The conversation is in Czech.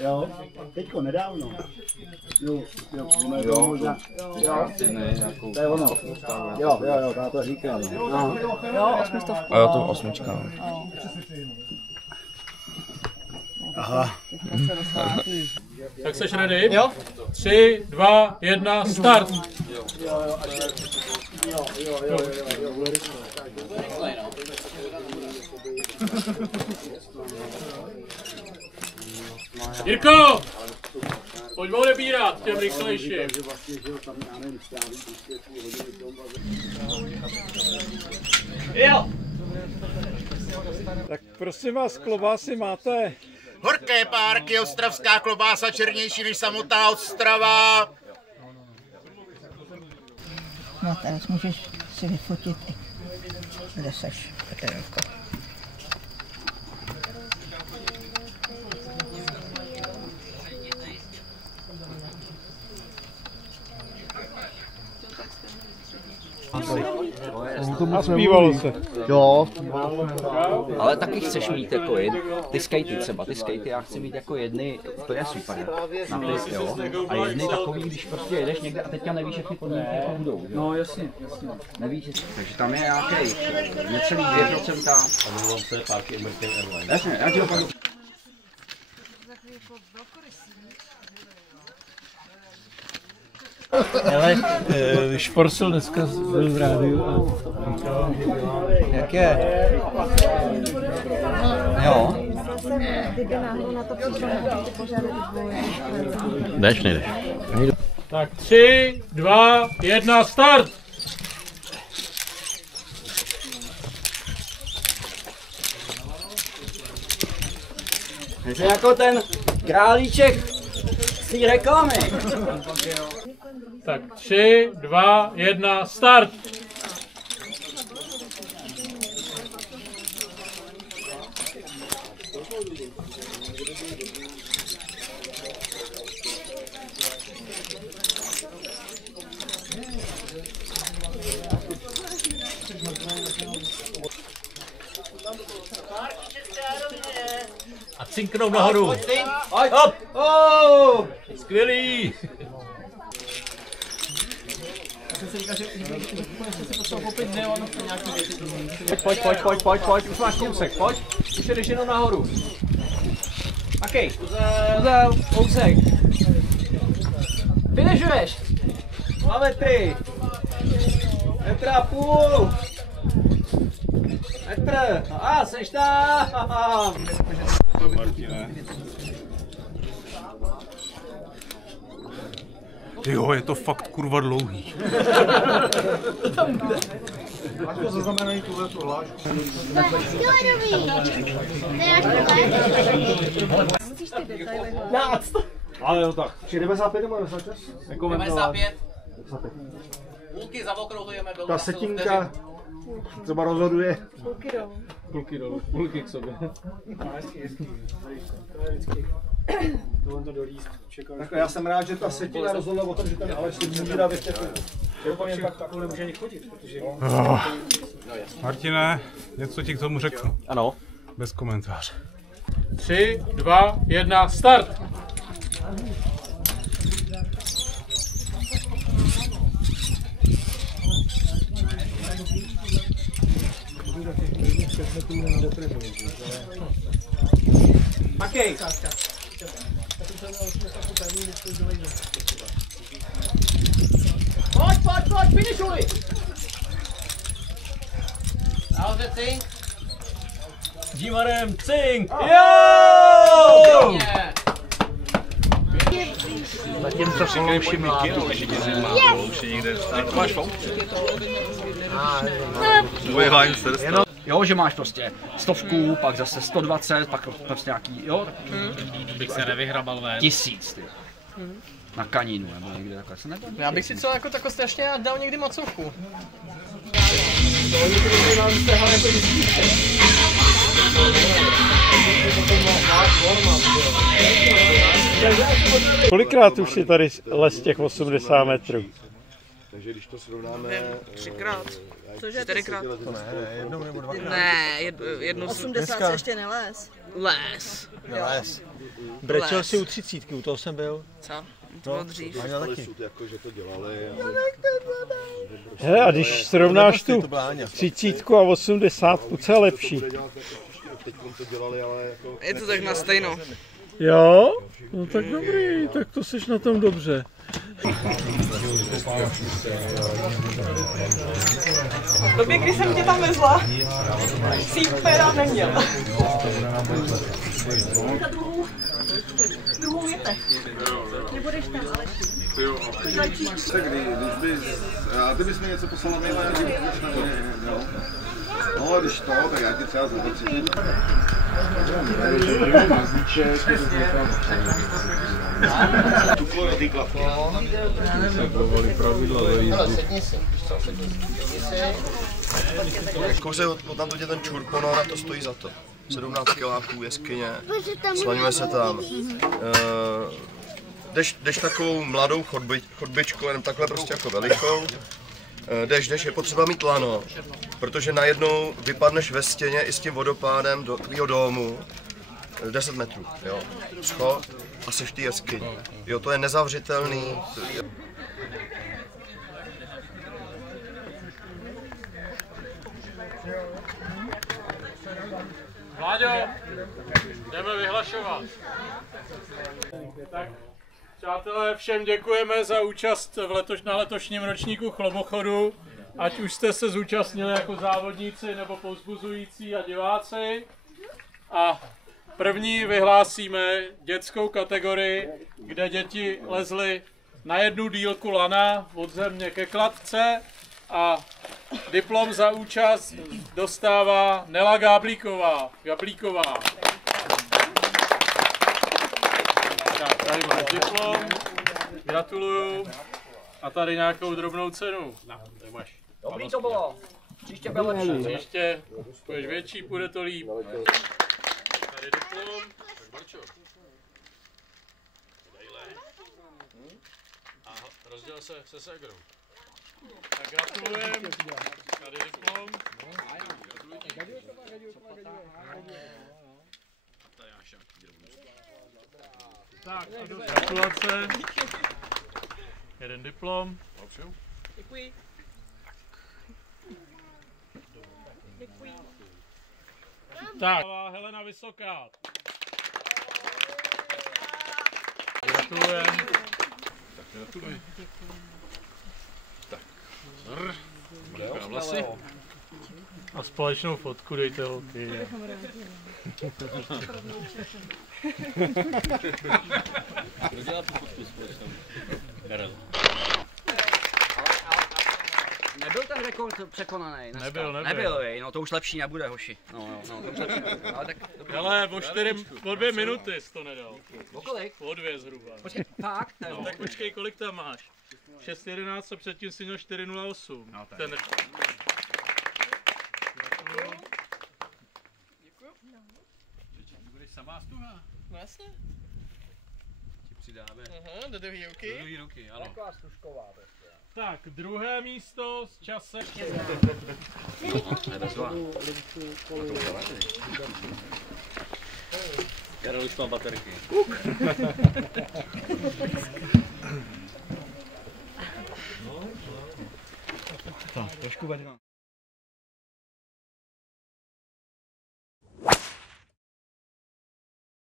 Jo. Teďko nedávno. Jo. To je ono. Jo, já to říkám. Jo, 800. A jo, to 8. Aha. Tak seš ready? Jo. 3, 2, 1, start! Jirko! Pojď ho odebírat těm rychlejším. Jo! Tak prosím vás, klobásy máte? Horké párky, ostravská klobása, černější než samotná Ostrava. No teraz můžeš si vyfotit i kde seš, Petrelko. A zpívalo se. Jo. Ale taky chceš mít jako ty skatey třeba, ty skatey já chci mít jako jedny, to je super, na ty, jo, a jedny takový, když prostě jedeš někde a teďka nevíš, jak ty podmínky jako budou, jo? No jasně. Nevíš, takže tam je nějaký necelý 2%. A mluvám se párky American Airlines. Jasně, já ti ho pak... Ale Šporcel dneska byl v rádiu a... Jak je? Jo. Jdeš, nejdeš? Tak 3, 2, 1, start! Je jako ten králíček z té reklamy. Tak 3, 2, 1, start! A cinknou nahoru. Hop! Oh! Skvělý! Pojď, už máš kousek, pojď. Už jdeš jenom nahoru. Akej, kousek. Finišuješ. 2 metry. 1,5 metr. A seš tam. Martine. Jo, je to fakt kurva dlouhý. Máš to zaznamenaný tuhletu hlášku. Musíš ty detaily. Ale jo tak. 95 nebo 96? 95. Půlky za oknou to jeme dolů. Ta setinka třeba rozhoduje. Půlky dolů, půlky k sobě. Tak já jsem rád, že ta setina rozhodla o tom, že ten Aleš si může vyštěpit. Takhle nemůže ani chodit, protože... Martine, něco ti k tomu řeknu. Ano. Bez komentáře. 3, 2, 1, start! Makej. Pojď, finišuj! Nahoře cink. Dívanem, cink! Jo! Zatím to zkouším mít kino, že ti zima už je někde. Jak máš v autě? Moje hlavní srdce. Jo, že máš prostě 100, pak zase 120, pak prostě nějaký, jo? Bych se nevyhrabal ven. 1000, ty. Na Kanínu nebo někde takhle se nebude. Já bych si co jako takhle strašně dal někdy macovku. Kolikrát už je tady les těch 80 metrů? Takže když to srovnáme... Třikrát. Cože? 4krát. To ne, jednou nebo dvakrát. Ne, jednou. 80 ještě nelez. Les. Les. Brečel si u 30, u toho jsem byl. Co? To bylo dřív. Taky. Jako, že to dělali. Hele, a když srovnáš tu 30 a 80, co je lepší? Teď to dělali, ale jako... Je to tak na stejno. Jo? No tak dobrý, tak to seš na tom dobře. V době, kdy jsem tě tam vezla, jsi pera neměl. Ta druhou větev. Nebudeš tam, ale ty bys mi něco poslala maila, no, když to, tak já ti třeba zobačím. Tuplo ty klapky. Kouře od tam ten čurponor a to stojí za to. 17 kiláků jeskyně, slaňuje se tam. Jdeš takovou mladou chodbičkou, jenom takhle prostě jako velikou. Jdeš, je potřeba mít lano, protože najednou vypadneš ve stěně i s tím vodopádem do tvýho domu 10 metrů, jo. Schod a seš ty jeskyni. Jo, to je nezavřitelný. Vláďo, jdeme vyhlašovat. Tak, přátelé, všem děkujeme za účast na letošním ročníku Chlomochodu. Ať už jste se zúčastnili jako závodníci nebo povzbuzující a diváci. A první vyhlásíme dětskou kategorii, kde děti lezly na jednu dílku lana od země ke kladce a diplom za účast dostává Nela Gablíková. Tak, tady máš diplom, gratuluju. A tady nějakou drobnou cenu. Tady máš. Dobrý to bylo. Příště bude lepší. Příště budeš větší, půjde to líp. Tady diplom. A rozděl se se ségrou. Tak gratulujem. Tady diplom. Tak, gratulace. Jeden diplom. Děkuji. Děkuji. Tak, Helena Vysoká. Gratulujem. Tak gratuluji. Tak. Vlasy. A společnou fotku dejte holky. Kdo dělá tu fotku společnou? Karel. Nebyl ten rekord překonaný dneska? Nebyl, no to už lepší nebude, hoši. No, to už lepší nebude, ale tak... Hele, po 2 minuty jsi to nedal. O kolik? Po 2 zhruba. Počkej, fakt? No, tak počkej, kolik tam máš? 6.11 a předtím si měl 4.08. No, tak. Ten... Děkuju. Budeš samá stuha? No jasně. Ti přidáme. Aha, do druhé ruky. Do druhé ruky, ano. Taková stužková prostě. Tak, druhé místo s časem. Karel už má baterky. Tak, trošku vadí.